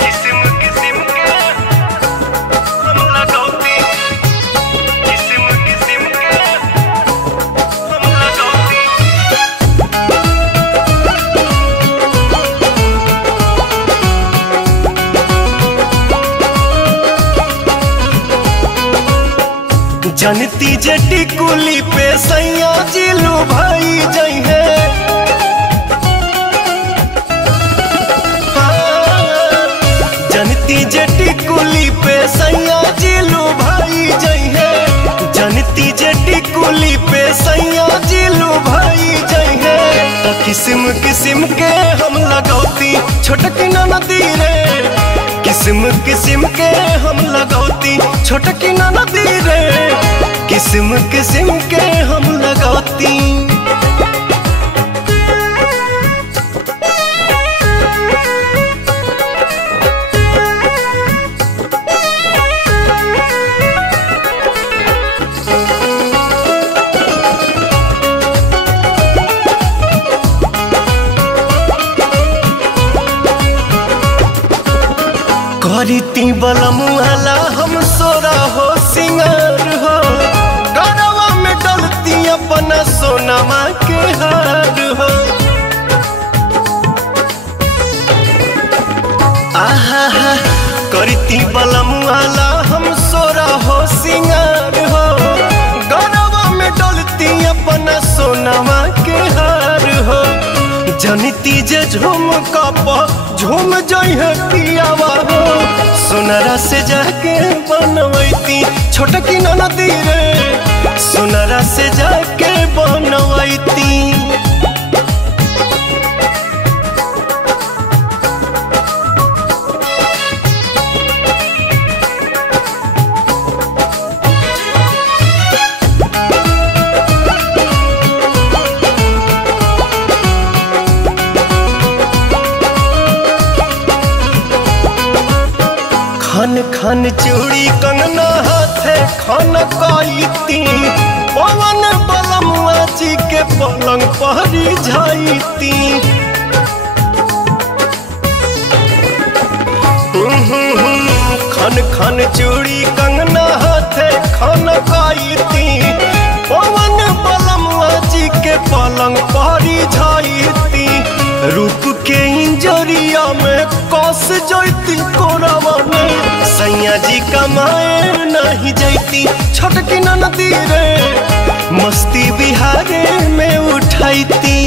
किस्म किस्म के हम लगौती, किस्म किस्म के हम लगौती। जनती जटी कुली पे सैया जिलू भाई जई है, जनती जटी कुली पे सैया जिलू भाई जई है, जनती जटी कुली पे सैया जिलू भाई जई है। तो किस्म किस्म के हम लगौती छोटकी नदी रे, किस्म किस्म के हम लगौती छोटकी नदी रे, किस्म किस्म के हम लगौती। करीती बलमुआला हम सोरा हो सिंगार हो, गरवा में डलती अपना सोनमा के हार हो। आहा हा करीती बलमुआला हम सोरा हो सिंगार हो, गरवा में डलती अपना सोनमा के हार हो। जनती जे झूम कप झूम जई है पियावा हो, सोनरा से जाके बनवैती छोटकी नदी रे, सोनरा से जाके बनवैती। खन खन चूड़ी कंगना हाथे खन कईती, पवन बलमुआ जी के पलंग पहरी जाईती। खन खन चूड़ी कंगना हाथे खन कईती, पवन बलमुआ जी के पलंग पहरी जाईती। रूप के इंजरिया में कस जैती कोरावा में, सैया जी कमाए नहीं जैती छोटकी नदी रे, मस्ती बिहारे में उठाईती।